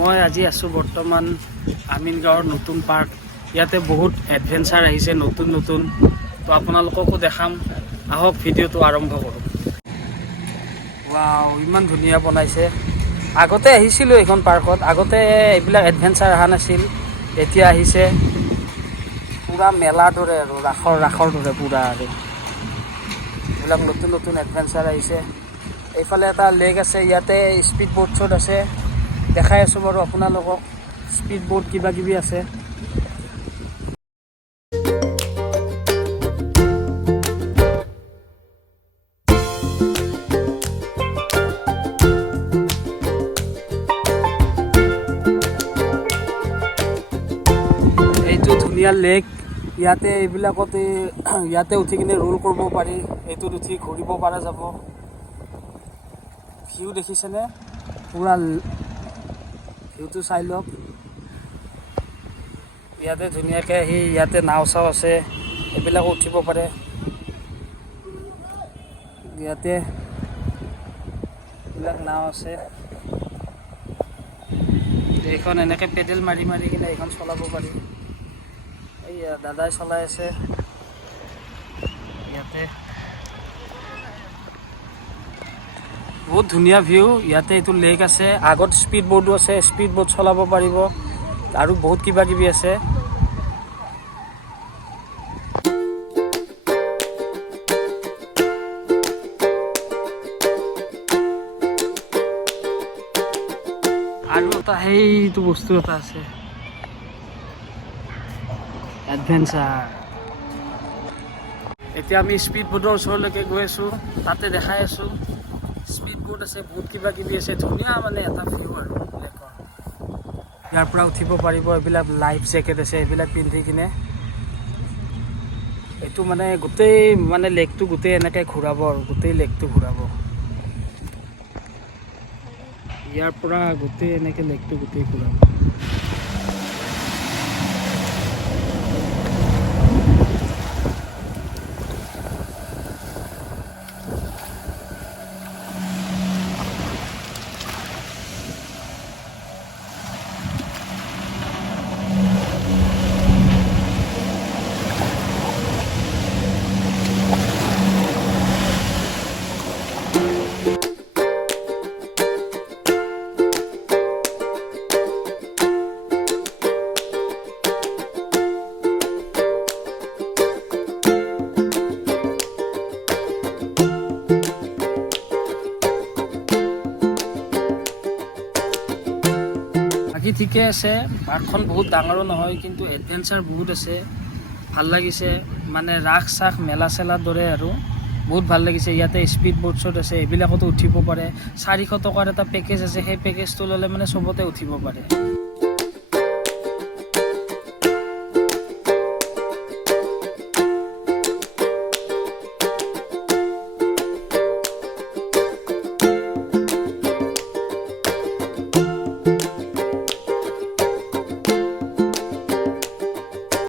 মই আজি আছোঁ বৰ্তমান আমিনগাঁৱৰ নতুন পাৰ্ক। ইয়াতে বহুত এডভেঞ্চাৰ আহিছে নতুন নতুন, তো আপোনালোককো দেখাম। আহক ভিডিঅ'টো আৰম্ভ কৰোঁ। ৱাও, ইমান ধুনীয়া বনাইছে। আগতে আহিছিলোঁ এইখন পাৰ্কত, আগতে এইবিলাক এডভেঞ্চাৰ অহা নাছিল, এতিয়া আহিছে। পূৰা মেলাৰ দৰে আৰু ৰাসৰ দৰে পূৰা আৰু এইবিলাক নতুন নতুন এডভেঞ্চাৰ আহিছে। এইফালে এটা লেক আছে, ইয়াতে স্পীড বোট শ্বট আছে, দেখাই আছোঁ বাৰু আপোনালোকক। স্পীড বোট কিবা কিবি আছে। এইটো ধুনীয়া লেক, ইয়াতে এইবিলাকতে ইয়াতে উঠি কিনে ৰোল কৰিব পাৰি, এইটোত উঠি ঘূৰিব পৰা যাব। ভিউ দেখিছেনে? পূৰা ভিউটো চাই লওক। ইয়াতে ধুনীয়াকৈ আহি ইয়াতে নাও চাও আছে, এইবিলাকো উঠিব পাৰে। ইয়াতে এইবিলাক নাও আছে, এইখন এনেকৈ পেডেল মাৰি মাৰি কিনে এইখন চলাব পাৰি। এইয়া দাদাই চলাই আছে। ইয়াতে বহুত ধুনীয়া ভিউ। ইয়াতে এইটো লেক আছে, আগত স্পীড বোৰ্ডো আছে, স্পীড বোৰ্ড চলাব পাৰিব, আৰু বহুত কিবা কিবি আছে। আৰু এটা সেইটো বস্তু এটা আছে, এডভেঞ্চাৰ। এতিয়া আমি স্পীড বোৰ্ডৰ ওচৰলৈকে গৈ আছোঁ, তাতে দেখাই আছোঁ। স্পীড বোট আছে, বহুত কিবা কিবি আছে, ধুনীয়া মানে এটা ভিউ আৰু লেকৰ। ইয়াৰ পৰা উঠিব পাৰিব। এইবিলাক লাইফ জেকেট আছে, এইবিলাক পিন্ধি কিনে এইটো মানে গোটেই মানে লেকটো গোটেই এনেকৈ ঘূৰাব আৰু গোটেই লেকটো ঘূৰাব। ইয়াৰ পৰা গোটেই এনেকৈ লেকটো গোটেই ঘূৰাব। বাকী ঠিকে আছে, পাৰ্কখন বহুত ডাঙৰো নহয়, কিন্তু এডভেঞ্চাৰ বহুত আছে। ভাল লাগিছে, মানে ৰাস চাস মেলা চেলাৰ দৰে আৰু বহুত ভাল লাগিছে। ইয়াতে স্পীড বোট শ্বট আছে, এইবিলাকতো উঠিব পাৰে। 400 টকাৰ এটা পেকেজ আছে, সেই পেকেজটো ল'লে মানে চবতে উঠিব পাৰে।